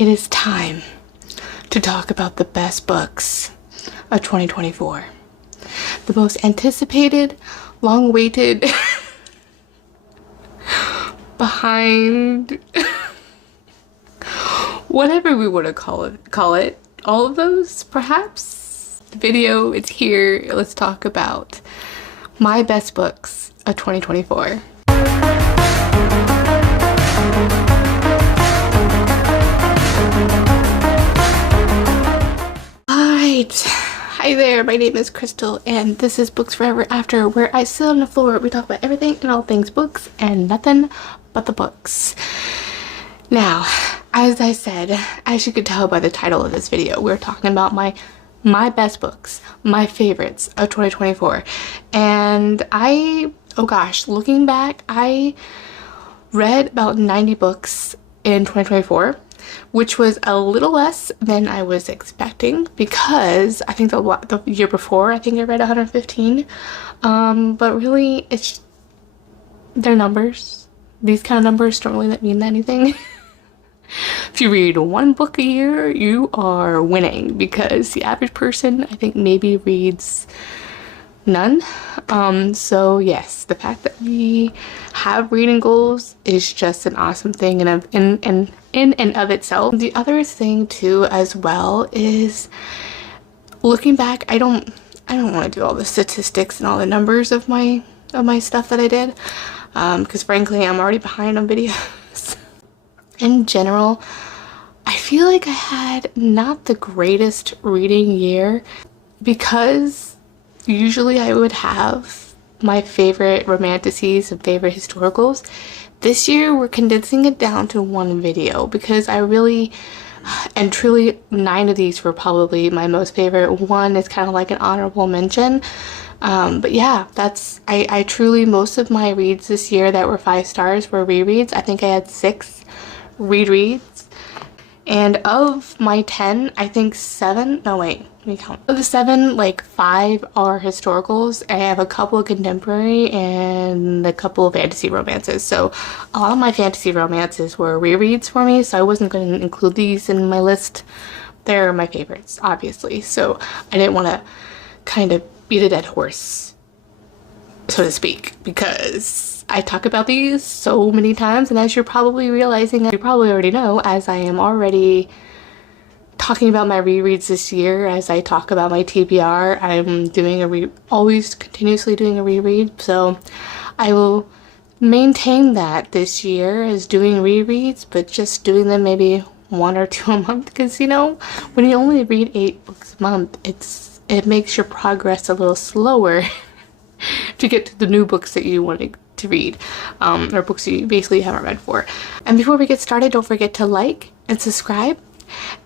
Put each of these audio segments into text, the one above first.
it is time to talk about the best books of 2024. The most anticipated, long-awaited, behind, whatever we want to call it, all of those, perhaps. The video, it's here. Let's talk about my best books of 2024. Hi there, my name is Crystal and this is Books Forever After, where I sit on the floor, we talk about everything and all things books and nothing but the books. Now, as I said, as you could tell by the title of this video, we're talking about my best books, my favorites of 2024. And oh gosh, looking back, I read about 90 books in 2024. Which was a little less than I was expecting, because I think the year before I read 115, but really they're numbers. These kind of numbers don't really mean anything. If you read one book a year, you are winning, because the average person I think maybe reads none. So yes, the fact that we have reading goals is just an awesome thing in and of itself. The other thing too as well is, looking back, I don't want to do all the statistics and all the numbers of my stuff that I did, because frankly I'm already behind on videos. In general, I feel like I had not the greatest reading year, because usually I would have my favorite romantasies and favorite historicals. This year we're condensing it down to one video, because I really and truly 9 of these were probably my most favorite. One is kind of like an honorable mention, but yeah, I truly, most of my reads this year that were 5 stars were rereads. I think I had 6 rereads. And of my 10, I think 7, no wait, let me count. Of the 7, like 5 are historicals. I have a couple of contemporary and a couple of fantasy romances. So a lot of my fantasy romances were rereads for me, so I wasn't going to include these in my list. They're my favorites, obviously. So I didn't want to kind of beat a dead horse, so to speak, because I talk about these so many times, and as you're probably realizing, you probably already know, as I am already talking about my rereads this year, as I talk about my TBR, I'm doing always continuously doing a reread, so I will maintain that this year as doing rereads, but just doing them maybe 1 or 2 a month, because you know, when you only read 8 books a month, it makes your progress a little slower to get to the new books that you want to read, or books you basically haven't read for. And before we get started, don't forget to like and subscribe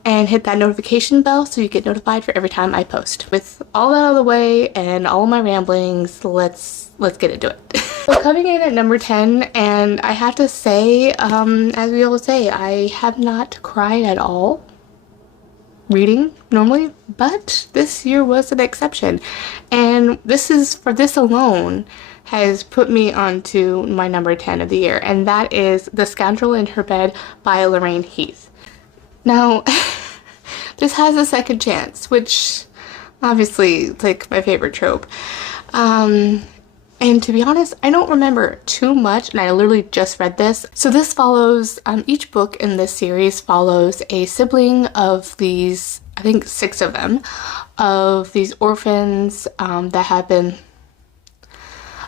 and hit that notification bell so you get notified for every time I post. With all that out of the way and all my ramblings, let's get into it. So coming in at number 10, and I have to say, as we always say, I have not cried at all reading normally, but this year was an exception, and this alone has put me onto my number 10 of the year, and that is The Scoundrel in Her Bed by Lorraine Heath. Now, this has a second chance, which obviously is like my favorite trope. And to be honest, I don't remember too much, and I literally just read this. So this follows, each book in this series follows a sibling of these, I think 6 of them, of these orphans that have been,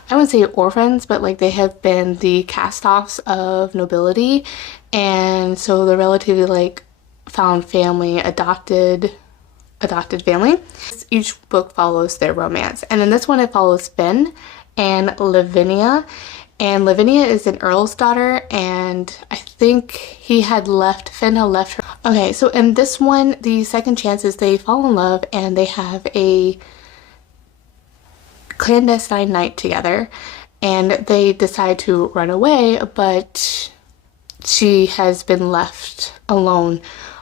I wouldn't say orphans, but like they have been the cast-offs of nobility, and so they're relatively like found family, adopted family. Each book follows their romance, and in this one it follows Finn and Lavinia. And Lavinia is an earl's daughter, and I think Finn had left her. Okay, so in this one, the second chance is they fall in love and they have a clandestine night together, and they decide to run away, but she has been left alone,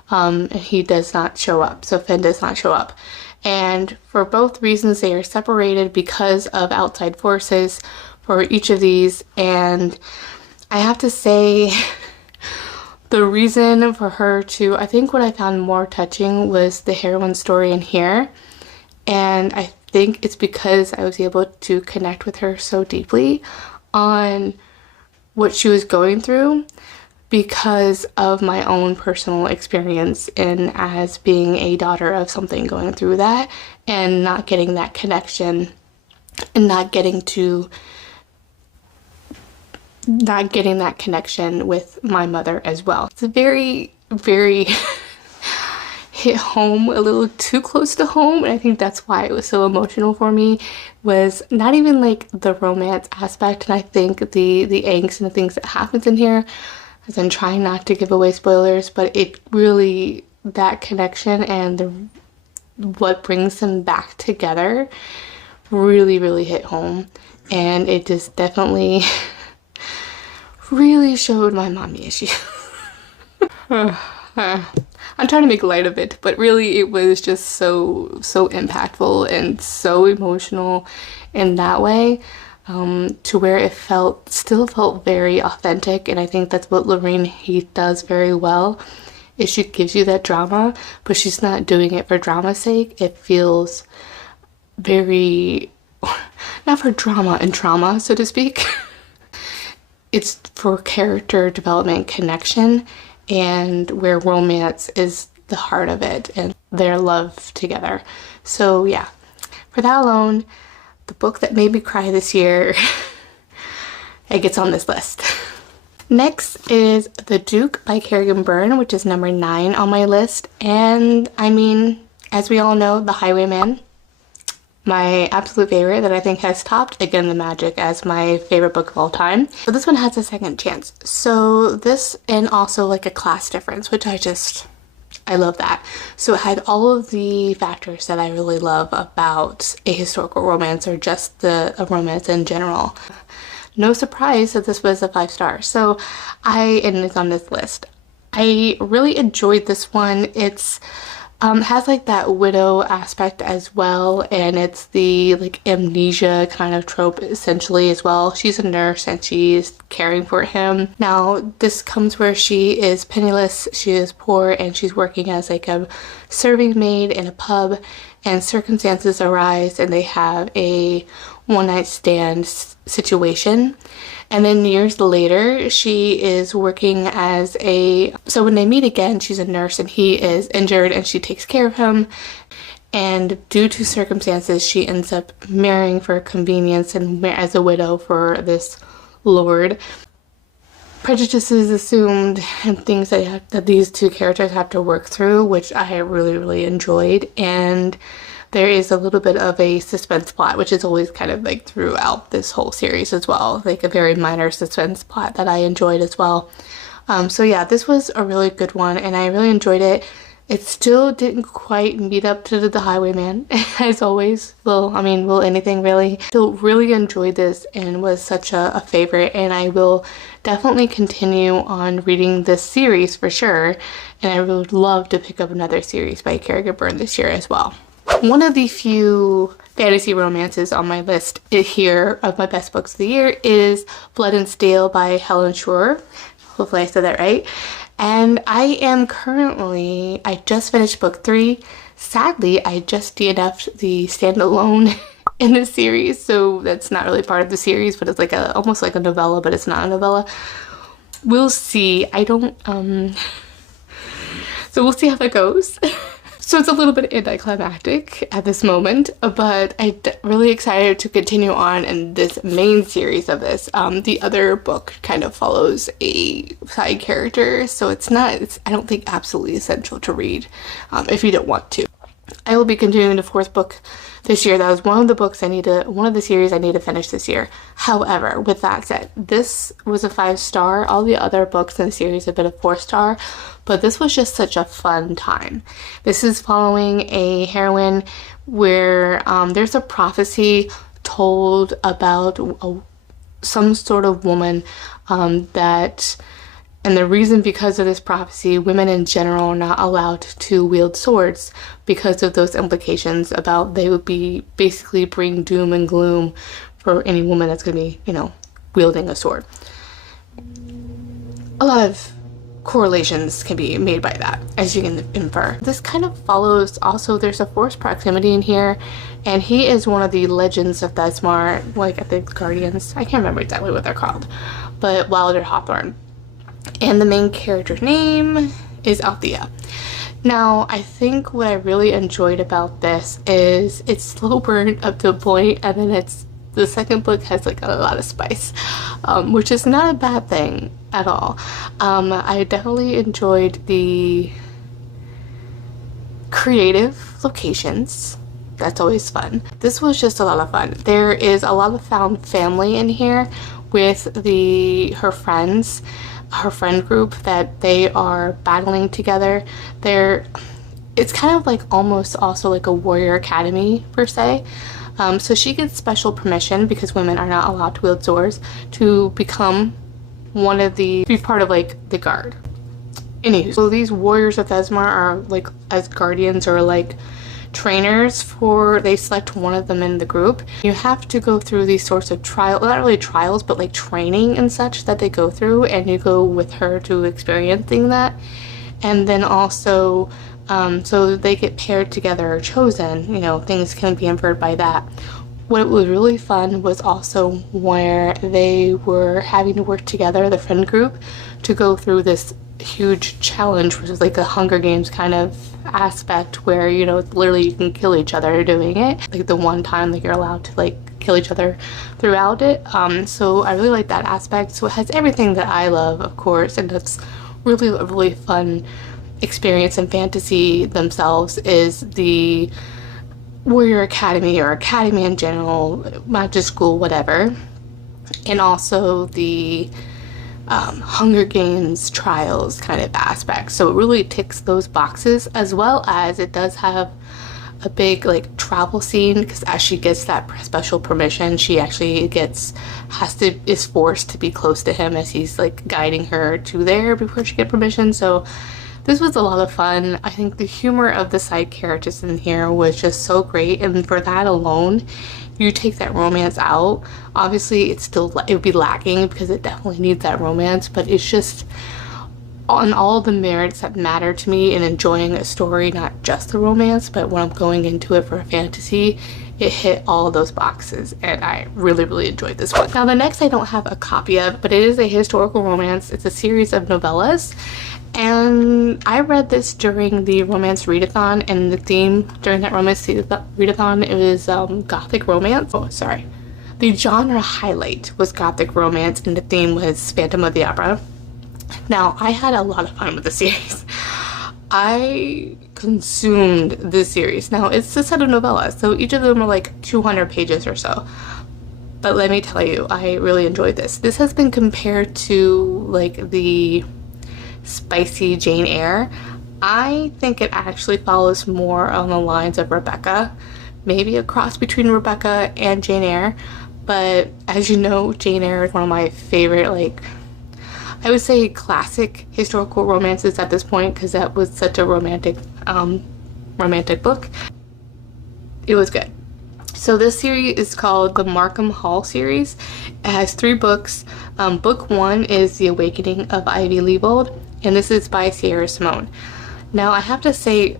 and he does not show up, so Finn does not show up. And for both reasons, they are separated because of outside forces for each of these. And I have to say, The reason for her to, I think what I found more touching was the heroine story in here. And I think it's because I was able to connect with her so deeply on what she was going through because of my own personal experience in as being a daughter of something going through that and not getting that connection and not getting that connection with my mother as well. It's a very, very hit home, a little too close to home, and I think that's why it was so emotional for me, was not even like the romance aspect, and I think the angst and the things that happens in here, as I'm trying not to give away spoilers, but it really, that connection and what brings them back together really, really hit home, and it just definitely really showed my mommy issue. I'm trying to make light of it, but really it was just so impactful and so emotional in that way, to where it still felt very authentic, and I think that's what Lorraine Heath does very well, is she gives you that drama, but she's not doing it for drama's sake. It feels very, not for drama and trauma, so to speak. It's for character development, connection, and where romance is the heart of it and their love together. So yeah, for that alone, the book that made me cry this year, it gets on this list. Next is The Duke by Kerrigan Byrne, which is number 9 on my list. And I mean, as we all know, The Highwayman, my absolute favorite that I think has topped Again the Magic as my favorite book of all time. So this one has a second chance. So this, and also like a class difference, which I love that. So it had all of the factors that I really love about a historical romance or just a romance in general. No surprise that this was a 5-star. So and it's on this list. I really enjoyed this one. It's has like that widow aspect as well, and it's the like amnesia kind of trope essentially as well. She's a nurse and she's caring for him. Now this comes where she is penniless, she is poor, and she's working as like a serving maid in a pub, and circumstances arise and they have a one-night stand situation. And then years later, she is working so when they meet again, she's a nurse and he is injured and she takes care of him. And due to circumstances, she ends up marrying for convenience and as a widow for this lord. Prejudices assumed and things that these two characters have to work through, which I really, really enjoyed. And there is a little bit of a suspense plot, which is always kind of like throughout this whole series as well, like a very minor suspense plot that I enjoyed as well. So yeah, this was a really good one and I really enjoyed it. It still didn't quite meet up to The Highwayman, as always. Well, I mean, will anything really? Still really enjoyed this and was such a favorite, and I will definitely continue on reading this series for sure, and I would love to pick up another series by Kerrigan Byrne this year as well. One of the few fantasy romances on my list here of my best books of the year is Blood and Steel by Helen Schroer. Hopefully I said that right. And I just finished book 3. Sadly, I just DNF'd the standalone in the series, so that's not really part of the series, but it's like almost like a novella, but it's not a novella. We'll see. So we'll see how that goes. So it's a little bit anticlimactic at this moment, but I'm really excited to continue on in this main series of this. The other book kind of follows a side character, so I don't think absolutely essential to read if you don't want to. I will be continuing the 4th book this year. That was one of the series I need to finish this year. However, with that said, this was a 5-star. All the other books in the series have been a 4-star, but this was just such a fun time. This is following a heroine where there's a prophecy told about some sort of woman and the reason because of this prophecy, women in general are not allowed to wield swords because of those implications about they would be basically bring doom and gloom for any woman that's going to be, wielding a sword. A lot of correlations can be made by that, as you can infer. This kind of follows, also there's a forced proximity in here, and he is one of the legends of Thesmar, like at the Guardians. I can't remember exactly what they're called, but Wilder Hawthorne. And the main character's name is Althea. Now, I think what I really enjoyed about this is it's slow burn up to a point, and then the second book has like a lot of spice, which is not a bad thing at all. I definitely enjoyed the creative locations. That's always fun. This was just a lot of fun. There is a lot of found family in here with her friends, her friend group, that they are battling together. It's kind of like almost also like a warrior academy per se. So she gets special permission, because women are not allowed to wield swords, to become be part of like the guard. Anywho, so these warriors of Thesmar are like as guardians or like trainers they select one of them in the group. You have to go through these sorts of trials, not really trials, but like training and such that they go through, and you go with her to experiencing that. And then also so they get paired together or chosen, things can be inferred by that. What was really fun was also where they were having to work together, the friend group, to go through this huge challenge, which is like a Hunger Games kind of aspect where, literally you can kill each other doing it. Like the one time that you're allowed to like kill each other throughout it. So I really like that aspect. So it has everything that I love, of course, and it's really, really fun experience in fantasy themselves is the warrior academy or academy in general, magic school, whatever, and also the Hunger Games trials kind of aspect. So it really ticks those boxes, as well as it does have a big like travel scene, because as she gets that special permission, she actually is forced to be close to him as he's like guiding her to there before she gets permission. So this was a lot of fun. I think the humor of the side characters in here was just so great, and for that alone, you take that romance out. Obviously, it would be lacking because it definitely needs that romance, but it's just on all the merits that matter to me in enjoying a story, not just the romance, but when I'm going into it for a fantasy, it hit all of those boxes, and I really, really enjoyed this one. Now, the next I don't have a copy of, but it is a historical romance. It's a series of novellas. And I read this during the romance readathon, and the theme during that romance readathon, it was gothic romance. Oh, sorry. The genre highlight was gothic romance, and the theme was Phantom of the Opera. Now, I had a lot of fun with the series. I consumed this series. Now, it's a set of novellas, so each of them are like 200 pages or so. But let me tell you, I really enjoyed this. This has been compared to like the spicy Jane Eyre. I think it actually follows more on the lines of Rebecca, maybe a cross between Rebecca and Jane Eyre, but as you know, Jane Eyre is one of my favorite, like, I would say classic historical romances at this point, because that was such a romantic book. It was good. So this series is called the Markham Hall series. It has 3 books. Book 1 is The Awakening of Ivy Leibold, and this is by Sierra Simone. Now, I have to say,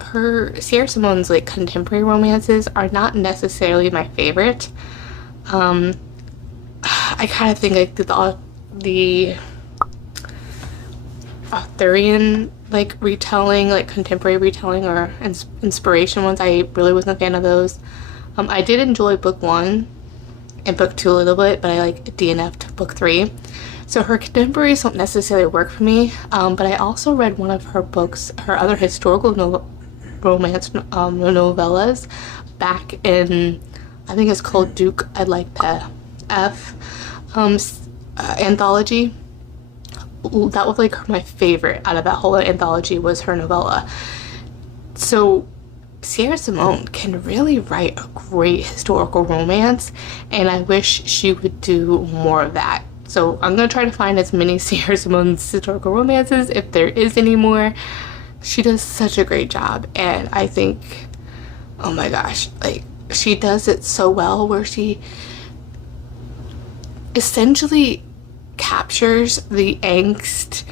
Sierra Simone's like contemporary romances are not necessarily my favorite. I kind of think like the Arthurian like retelling, like contemporary retelling or inspiration ones, I really wasn't a fan of those. I did enjoy book 1 and book 2 a little bit, but I like DNF'd book 3. So her contemporaries don't necessarily work for me, but I also read one of her books, her other historical romance novellas, back in, I think it's called Duke I'd Like to F anthology. That was like my favorite out of that whole anthology, was her novella. So Sierra Simone can really write a great historical romance, and I wish she would do more of that. So I'm going to try to find as many Sierra Simone's historical romances, if there is any more. She does such a great job, and I think, oh my gosh, like, she does it so well, where she essentially captures the angst,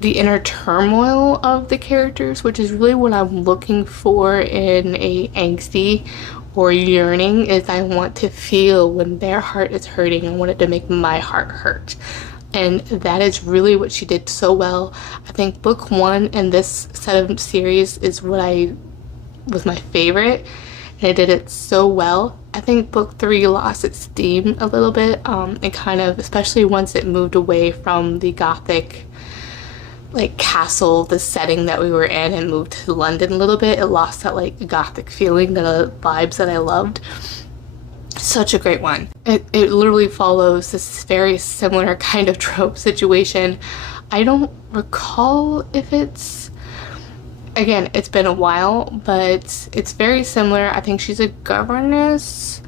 the inner turmoil of the characters, which is really what I'm looking for in a angsty or yearning. Is I want to feel when their heart is hurting. I want it to make my heart hurt. And that is really what she did so well. I think book 1 in this set of series is what was my favorite, and it did it so well. I think book 3 lost its steam a little bit. It kind of, especially once it moved away from the gothic like castle, the setting that we were in, and moved to London a little bit, it lost that like gothic feeling, the vibes that I loved. Such a great one. It literally follows this very similar kind of trope situation. I don't recall if it's, again, it's been a while, but it's very similar. I think she's a governess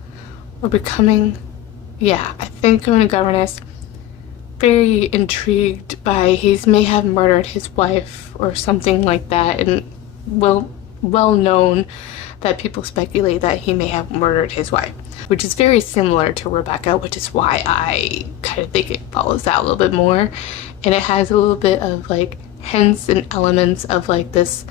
or becoming, yeah, I think I'm a governess. Very intrigued by he may have murdered his wife or something like that, and well known that people speculate that he may have murdered his wife, which is very similar to Rebecca, which is why I kind of think it follows that a little bit more. And it has a little bit of like hints and elements of like this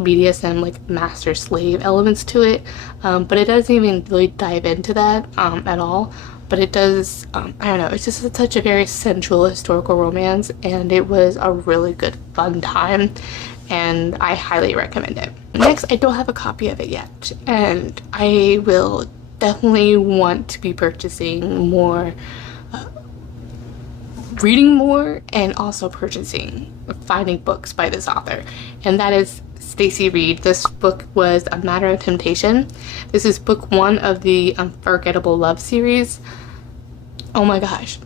BDSM, like master slave elements to it, but it doesn't even really dive into that at all. But it does, I don't know, it's just such a very sensual historical romance, and it was a really good fun time, and I highly recommend it. Next, I don't have a copy of it yet, and I will definitely want to be purchasing more, reading more, and also finding books by this author, and that is Stacy Reid. This book was A Matter of Temptation. This is book 1 of the Unforgettable Love series. Oh my gosh,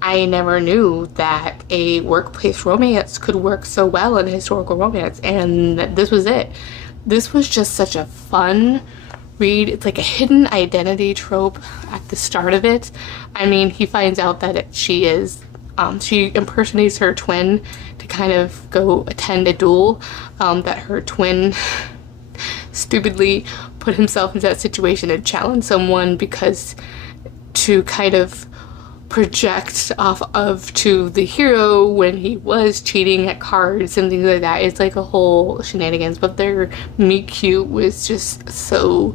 I never knew that a workplace romance could work so well in a historical romance, and this was it. This was just such a fun read. It's like a hidden identity trope at the start of it. I mean, he finds out that she impersonates her twin to kind of go attend a duel, that her twin stupidly put himself into that situation and challenge someone because to kind of project off of to the hero when he was cheating at cards and things like that. It's like a whole shenanigans, but their meet cute was just so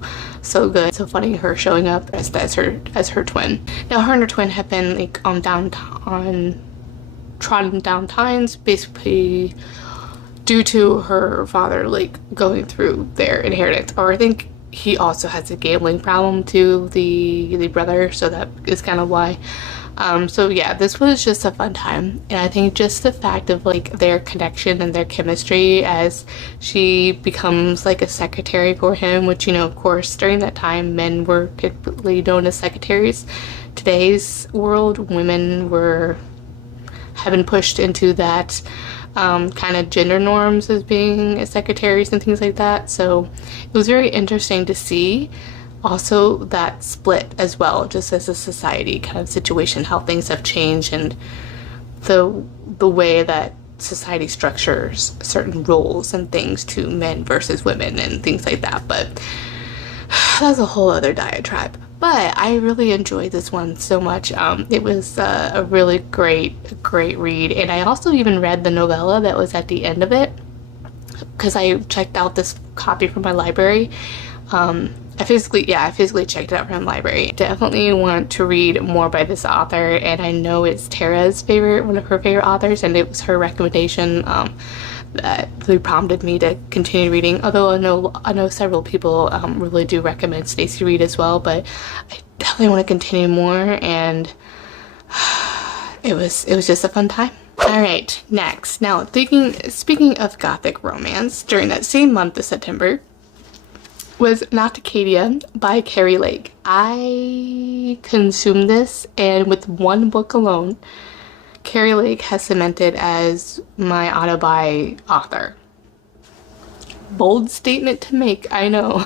good. So funny, her showing up as her twin. Now her and her twin have been like trodden down times, basically due to her father like going through their inheritance, or I think he also has a gambling problem to the brother, so that is kind of why. So yeah, this was just a fun time, and I think just the fact of like their connection and their chemistry as she becomes like a secretary for him, which, you know, of course during that time men were typically known as secretaries. Today's world, women have been pushed into that kind of gender norms as being secretaries and things like that. So it was very interesting to see also that split as well, just as a society kind of situation, how things have changed and the way that society structures certain roles and things to men versus women and things like that. But that's a whole other diatribe. But I really enjoyed this one so much. It was a really great read, and I also even read the novella that was at the end of it because I checked out this copy from my library. I physically checked it out from the library. Definitely want to read more by this author, and I know it's Tara's one of her favorite authors, and it was her recommendation that really prompted me to continue reading. Although I know several people really do recommend Stacy Reid as well, but I definitely want to continue more, and it was just a fun time. Alright, next. Now, speaking of gothic romance, during that same month of September was Nauticadia by Carrie Lake. I consumed this, and with one book alone, Carrie Lake has cemented as my auto-buy author. Bold statement to make, I know.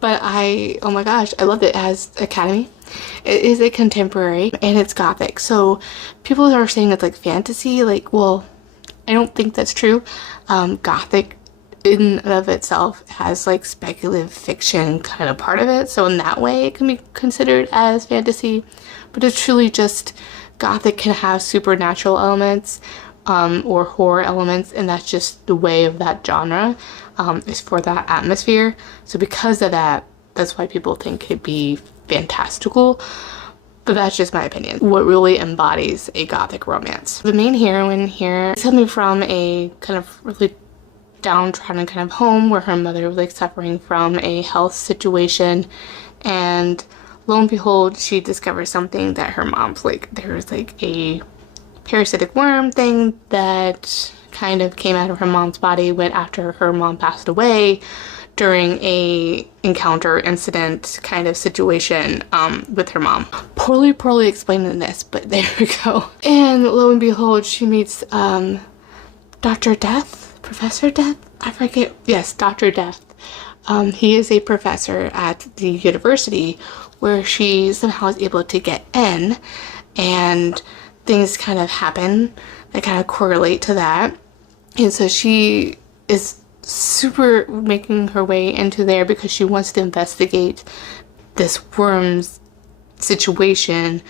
But oh my gosh, I loved it. It has Academy. It is a contemporary, and it's gothic. So people are saying it's like fantasy. Like, well, I don't think that's true. Gothic in and of itself has like speculative fiction kind of part of it, so in that way it can be considered as fantasy, but it's truly just gothic can have supernatural elements, or horror elements, and that's just the way of that genre, is for that atmosphere. So because of that, that's why people think it'd be fantastical. But that's just my opinion. What really embodies a gothic romance. The main heroine here is coming from a kind of really downtrodden kind of home where her mother was like suffering from a health situation, and lo and behold, she discovers something that her mom's like, there was like a parasitic worm thing that kind of came out of her mom's body when after her mom passed away during a encounter incident kind of situation with her mom. Poorly explained in this, but there we go. And lo and behold, she meets Dr. Death, Professor Death, I forget. Yes, Dr. Death. He is a professor at the university where she somehow is able to get in, and things kind of happen that kind of correlate to that. And so she is super making her way into there because she wants to investigate this worm's situation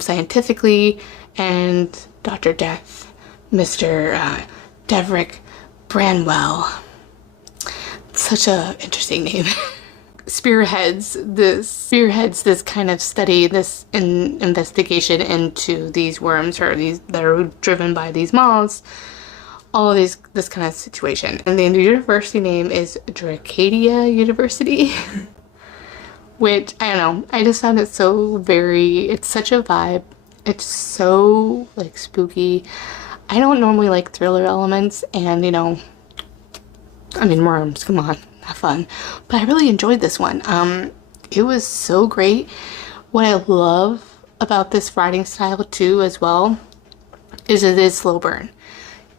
scientifically. And Dr. Death, Mr. Deverick Branwell, such a interesting name, spearheads this kind of study, this investigation into these worms, or these that are driven by these moths, all of this kind of situation. And the university name is Dracadia University, which, I don't know, I just found it so it's such a vibe. It's so like spooky. I don't normally like thriller elements, and you know, I mean, worms, come on, have fun. But I really enjoyed this one. It was so great. What I love about this writing style too as well is it is slow burn.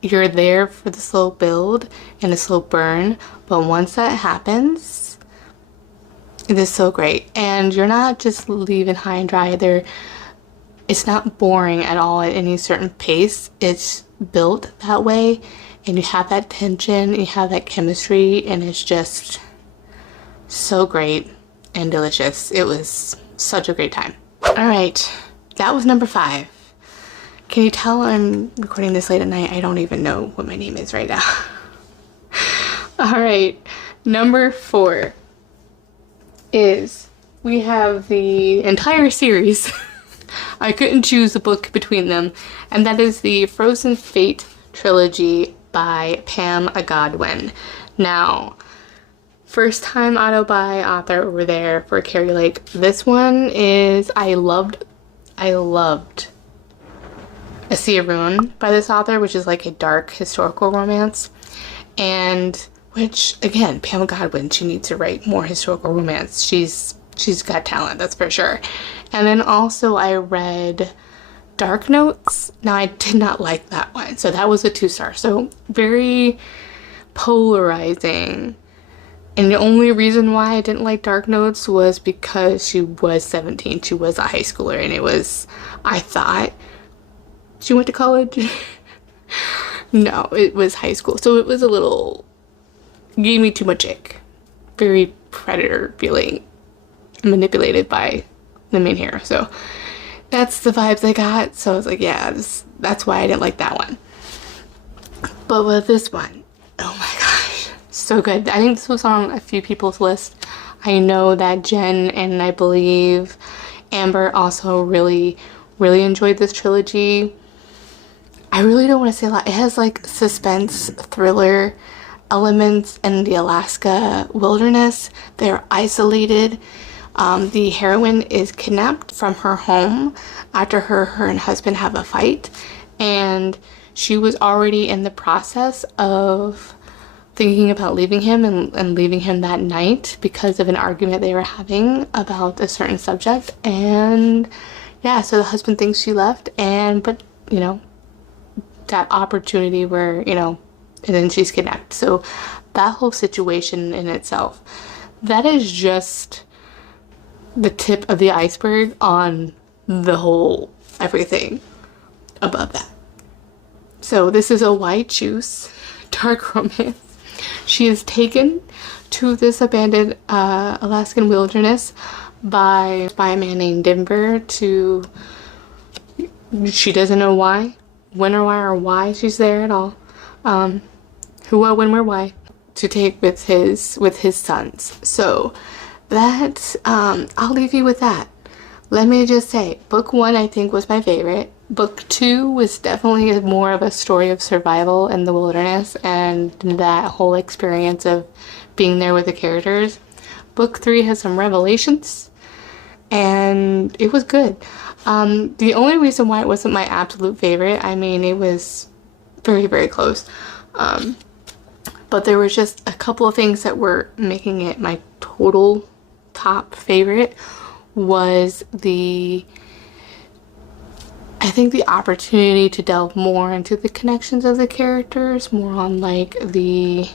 You're there for the slow build and the slow burn, but once that happens, it is so great. And you're not just leaving high and dry. It's not boring at all at any certain pace. It's built that way, and you have that tension, you have that chemistry, and it's just so great and delicious. It was such a great time. All right, that was number 5. Can you tell I'm recording this late at night? I don't even know what my name is right now. All right, number 4 is, we have the entire series. I couldn't choose a book between them, and that is the Frozen Fate trilogy by Pam Godwin. Now, first time auto-buy author over there for Carrie Lake. This one is, I loved A Sea of Ruin by this author, which is like a dark historical romance, and which, again, Pam Godwin, she needs to write more historical romance. She's got talent, that's for sure. And then also I read Dark Notes. Now, I did not like that one, so that was a 2-star. So very polarizing. And the only reason why I didn't like Dark Notes was because she was 17. She was a high schooler, and it was, I thought she went to college. No, it was high school. So it was a little, gave me too much ick. Very predator feeling, manipulated by the main hero. So that's the vibes I got. So I was like, yeah, that's why I didn't like that one. But with this one, oh my gosh, so good. I think this was on a few people's list. I know that Jen and I believe Amber also really enjoyed this trilogy. I really don't want to say a lot. It has like suspense, thriller elements in the Alaska wilderness. They're isolated. The heroine is kidnapped from her home after her and husband have a fight, and she was already in the process of thinking about leaving him and leaving him that night because of an argument they were having about a certain subject. And yeah, so the husband thinks she left, but you know, that opportunity where, you know, and then she's kidnapped. So that whole situation in itself, that is just the tip of the iceberg on the whole everything above that. So this is a white juice dark romance. She is taken to this abandoned Alaskan wilderness by a man named Denver to, she doesn't know why, when or why or why she's there at all. Who, what, when, where, why, to take with his sons. So that, I'll leave you with that. Let me just say, book 1 I think was my favorite. Book 2 was definitely more of a story of survival in the wilderness and that whole experience of being there with the characters. Book 3 has some revelations and it was good. The only reason why it wasn't my absolute favorite, I mean, it was very, very close. But there was just a couple of things that were making it my total top favorite. Was I think the opportunity to delve more into the connections of the characters, more on like the,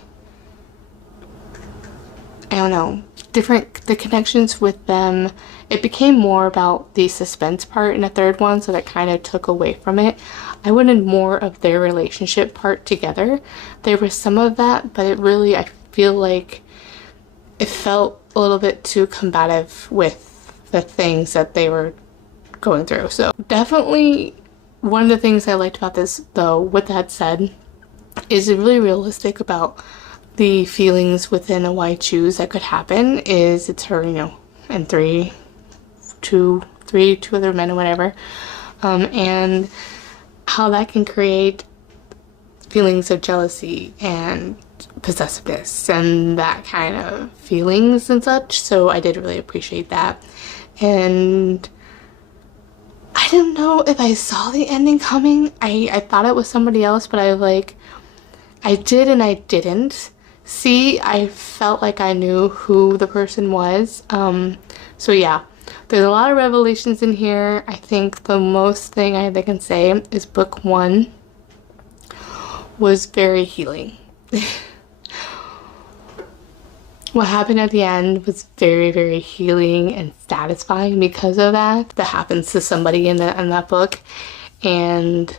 I don't know, the connections with them. It became more about the suspense part in the third one, so that kind of took away from it. I wanted more of their relationship part together. There was some of that, but it really, I feel like it felt a little bit too combative with the things that they were going through. So definitely one of the things I liked about this, though, with that said, is it really realistic about the feelings within a white choose that could happen. Is it's her, you know, and two other men or whatever, and how that can create feelings of jealousy and possessiveness and that kind of feelings and such. So I did really appreciate that. And I don't know if I saw the ending coming. I thought it was somebody else, but I did and I didn't see. I felt like I knew who the person was. So yeah, there's a lot of revelations in here. I think the most thing I can say is book 1 was very healing. What happened at the end was very, very healing and satisfying because of that. That happens to somebody in that book. And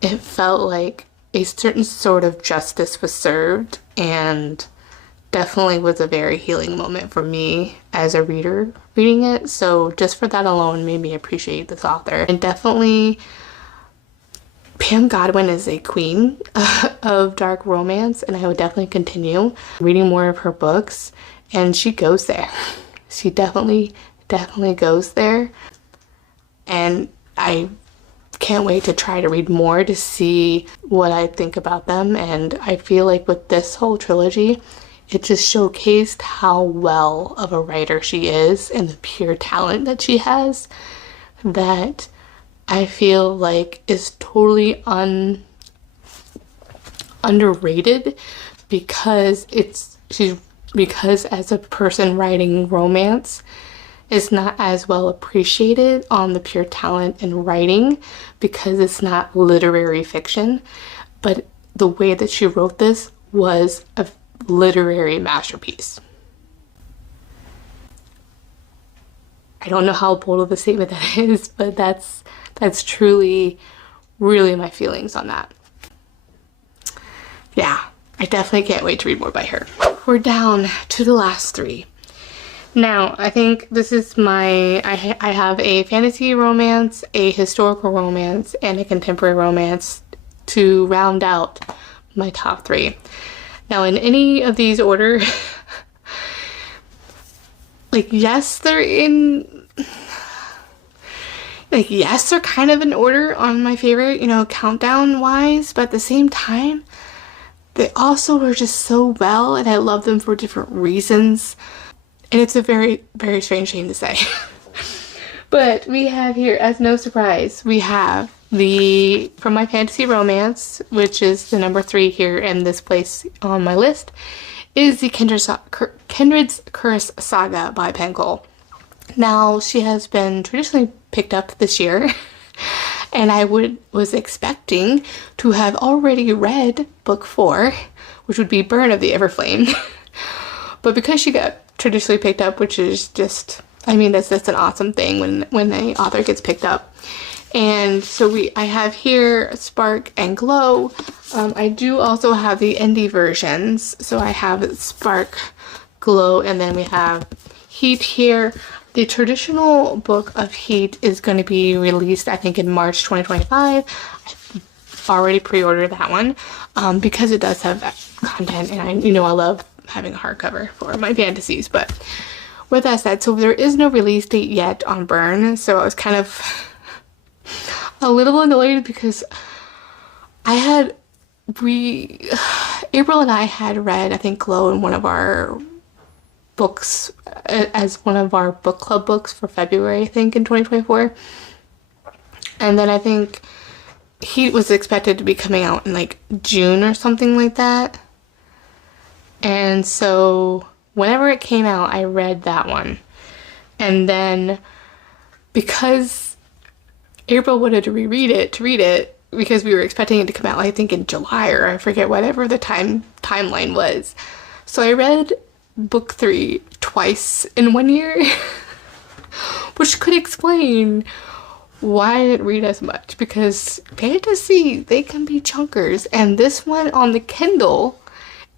it felt like a certain sort of justice was served, and definitely was a very healing moment for me as a reader reading it. So just for that alone made me appreciate this author. And definitely Pam Godwin is a queen of dark romance, and I would definitely continue reading more of her books, and she goes there. She definitely goes there, and I can't wait to try to read more to see what I think about them. And I feel like with this whole trilogy, it just showcased how well of a writer she is and the pure talent that she has, that I feel like is totally underrated, because because as a person writing romance is not as well appreciated on the pure talent in writing, because it's not literary fiction. But the way that she wrote this was a literary masterpiece. I don't know how bold of a statement that is, but that's truly, really my feelings on that. Yeah, I definitely can't wait to read more by her. We're down to the last 3. Now, I think this is I have a fantasy romance, a historical romance, and a contemporary romance to round out my top 3. Now, in any of these order, yes, they're kind of in order on my favorite, countdown wise, but at the same time, they also were just so well, and I love them for different reasons. And it's a very, very strange thing to say. But we have here, as no surprise, we have from my fantasy romance, which is the number 3 here in this place on my list, is the Kindred's Curse Saga by Pango. Now, she has been traditionally picked up this year, and I was expecting to have already read book 4, which would be Burn of the Everflame. But because she got traditionally picked up, which is just, that's an awesome thing when an author gets picked up. And so I have here Spark and Glow. I do also have the indie versions. So I have Spark, Glow, and then we have Heat here. The traditional book of Heat is going to be released, I think, in March 2025. I already pre-ordered that one because it does have content, and I love having a hardcover for my fantasies. But with that said, so there is no release date yet on Burn, so I was kind of a little annoyed because April and I had read, I think, Glow in one of our books as one of our book club books for February, I think, in 2024. And then I think Heat was expected to be coming out in like June or something like that. And so whenever it came out, I read that one. And then because April wanted to read it because we were expecting it to come out, I think, in July, or I forget, whatever the timeline was. So I read book 3 twice in 1 year, which could explain why I didn't read as much, because fantasy, they can be chunkers, and this one on the Kindle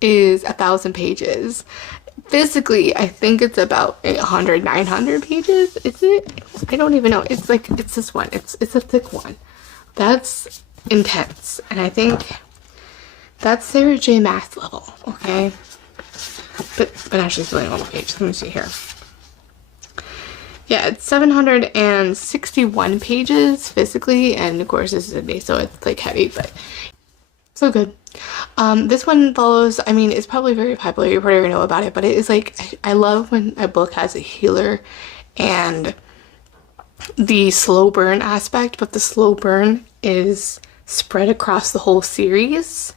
is 1,000 pages. Physically, I think it's about 800, 900 pages. Is it? I don't even know. It's this one. It's a thick one. That's intense, and I think that's Sarah J. Maas level, okay? But actually it's only on the page. Let me see here. Yeah, it's 761 pages physically, and of course this is a day, so it's like heavy, but so good. This one follows, I mean, it's probably very popular, you probably already know about it, but it is like, I love when a book has a healer and the slow burn aspect, but the slow burn is spread across the whole series,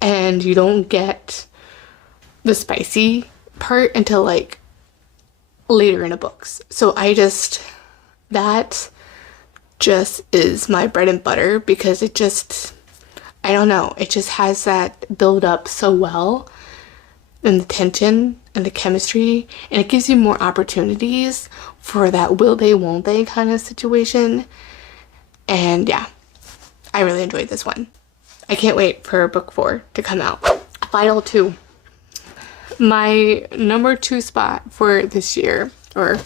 and you don't get the spicy part until like later in the books. So that just is my bread and butter, because it just, I don't know, it just has that build up so well, and the tension and the chemistry, and it gives you more opportunities for that will they won't they kind of situation. And yeah, I really enjoyed this one. I can't wait for book 4 to come out. Final 2. My number 2 spot for this year, or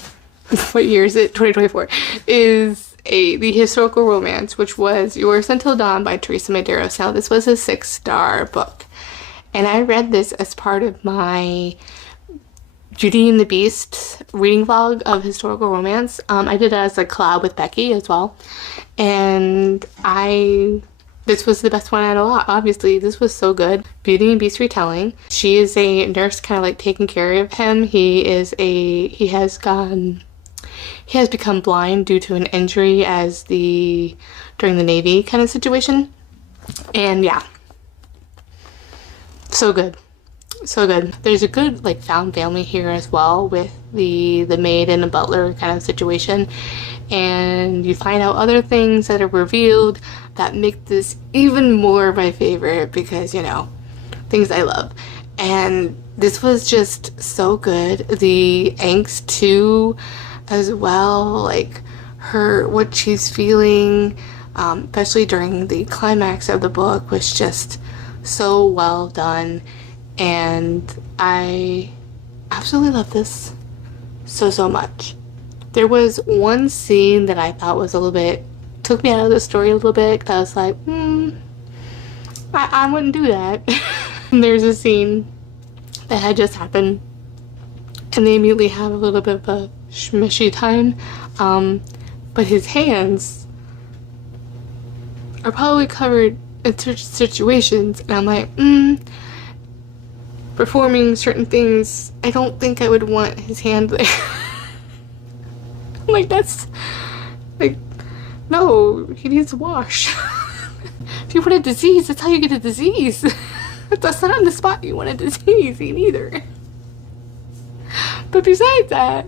what year is it? 2024, is the historical romance, which was Yours Until Dawn by Teresa Medeiros. Now, this was a 6-star book, and I read this as part of my Beauty and the Beast reading vlog of historical romance. I did it as a collab with Becky as well, and this was the best one out of a lot. Obviously, this was so good. Beauty and Beast retelling. She is a nurse, kind of like taking care of him. He has become blind due to an injury during the Navy kind of situation. And yeah, so good. So good. There's a good like found family here as well, with the maid and the butler kind of situation, and you find out other things that are revealed that make this even more my favorite, because things I love. And this was just so good. The angst too as well, like what she's feeling, especially during the climax of the book, was just so well done. And I absolutely love this so much. There was one scene that I thought was took me out of the story a little bit, because I was like, I wouldn't do that. And there's a scene that had just happened, and they immediately have a little bit of a schmishy time, but his hands are probably covered in certain situations, and I'm like, performing certain things, I don't think I would want his hand there. I'm like, that's like, no, he needs to wash. If you want a disease, that's how you get a disease. That's not on the spot you want a disease either. But besides that,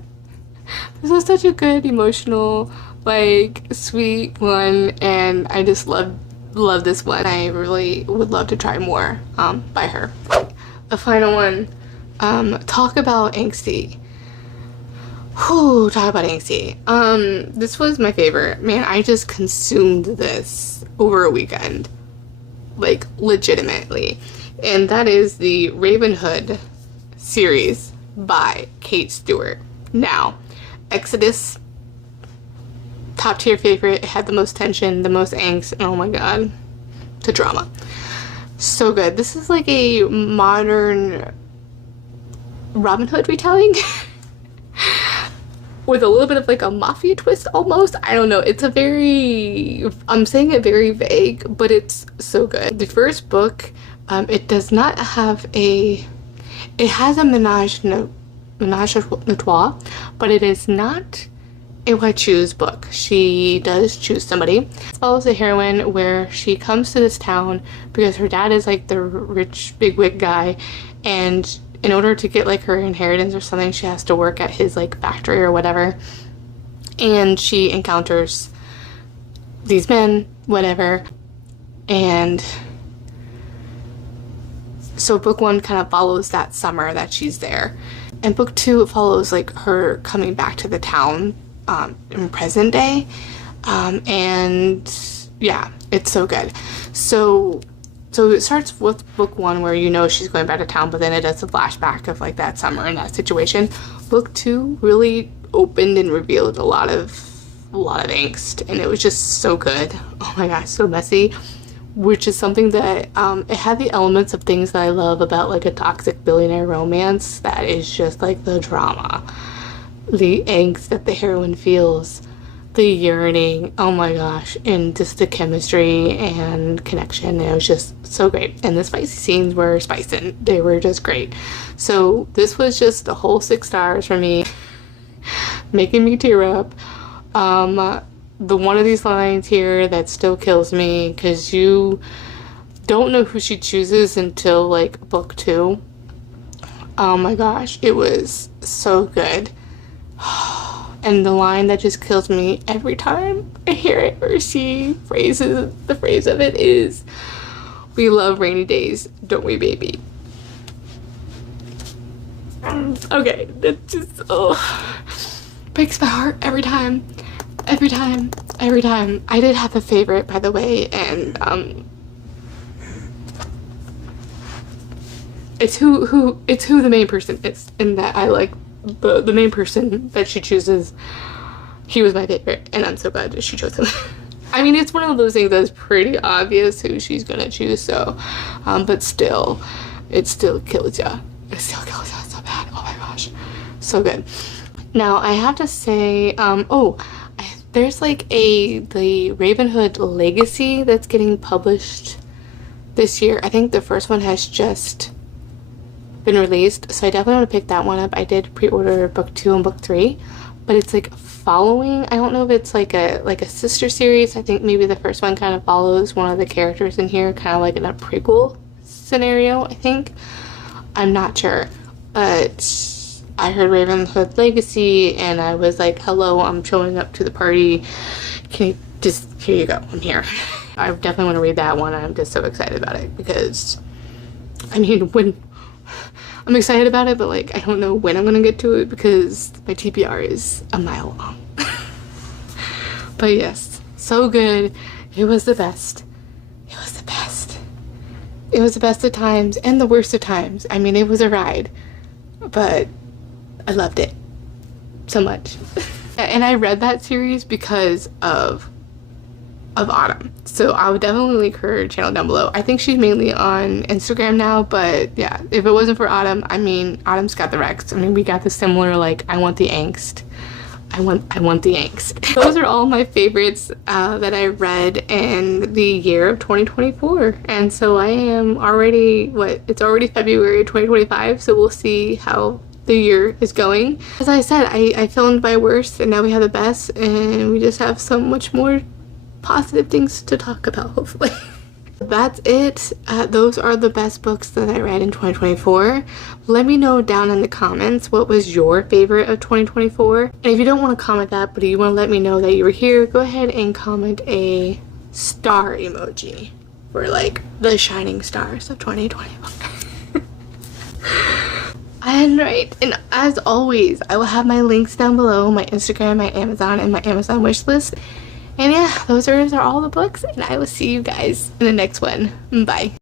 this was such a good, emotional, like, sweet one, and I just love this one. I really would love to try more by her. The final one, talk about angsty. Talk about angsty. This was my favorite. Man, I just consumed this over a weekend, like legitimately. And that is the Ravenhood series by Kate Stewart. Now, Exodus, top tier favorite. It had the most tension, the most angst, and oh my god, to drama. So good. This is like a modern Robin Hood retelling with a little bit of like a mafia twist almost. I don't know. It's a very, I'm saying it very vague, but it's so good. The first book, it does not have a, it has a menage a trois, but it is not a I choose book. She does choose somebody. It follows the heroine where she comes to this town because her dad is like the rich bigwig guy, and in order to get like her inheritance or something, she has to work at his like factory or whatever. And she encounters these men, whatever. And so book one kind of follows that summer that she's there. And book two follows like her coming back to the town in present day. And yeah, it's so good. So it starts with book one where you know she's going back to town, but then it does a flashback of like that summer and that situation. Book two really opened and revealed a lot of angst, and it was just so good. Oh my gosh, so messy, which is something that it had the elements of things that I love about like a toxic billionaire romance. That is just like the drama, the angst that the heroine feels, the yearning, oh my gosh, and just the chemistry and connection. It was just so great, and the spicy scenes were spicing. They were just great. So this was just a whole 6 stars for me, making me tear up. The one of these lines here that still kills me, because you don't know who she chooses until like book 2. Oh my gosh, it was so good. And the line that just kills me every time I hear it or she phrases the phrase of it is, "We love rainy days, don't we, baby?" Okay, that just breaks my heart every time. Every time. I did have a favorite, by the way, and it's who the main person is, and that I like the main person that she chooses. He was my favorite, and I'm so glad that she chose him. I mean, it's one of those things that's pretty obvious who she's gonna choose, so but still, it still kills ya. It still kills ya so bad. Oh my gosh, so good. Now I have to say, there's like the Ravenhood Legacy that's getting published this year. I think the first one has just been released, so I definitely want to pick that one up. I did pre-order book 2 and book 3, but it's like following, I don't know if it's like a sister series. I think maybe the first one kind of follows one of the characters in here, kind of like in a prequel scenario, I think. I'm not sure, but I heard Ravenhood Legacy and I was like, hello, I'm showing up to the party. Can you just, here you go, I'm here. I definitely want to read that one. I'm just so excited about it because, I mean, when I'm excited about it, but like I don't know when I'm gonna get to it because my TBR is a mile long. But yes, so good. It was the best. It was the best. It was the best of times and the worst of times. I mean, it was a ride, but I loved it so much. And I read that series because of Autumn, so I would definitely link her channel down below. I think she's mainly on Instagram now, but yeah, if it wasn't for Autumn, I mean, Autumn's got the Rex. I mean, we got the similar, like, I want the angst. I want the angst. Those are all my favorites that I read in the year of 2024, and so I am already, it's already February 2025, so we'll see how the year is going. As I said, I filmed my worst, and now we have the best, and we just have so much more positive things to talk about, hopefully. That's it. Those are the best books that I read in 2024. Let me know down in the comments what was your favorite of 2024. And if you don't want to comment that, but you want to let me know that you were here, go ahead and comment a star emoji for like the shining stars of 2024. And right, and as always, I will have my links down below, my Instagram, my Amazon, and my Amazon wish list. And yeah, those are all the books, and I will see you guys in the next one. Bye.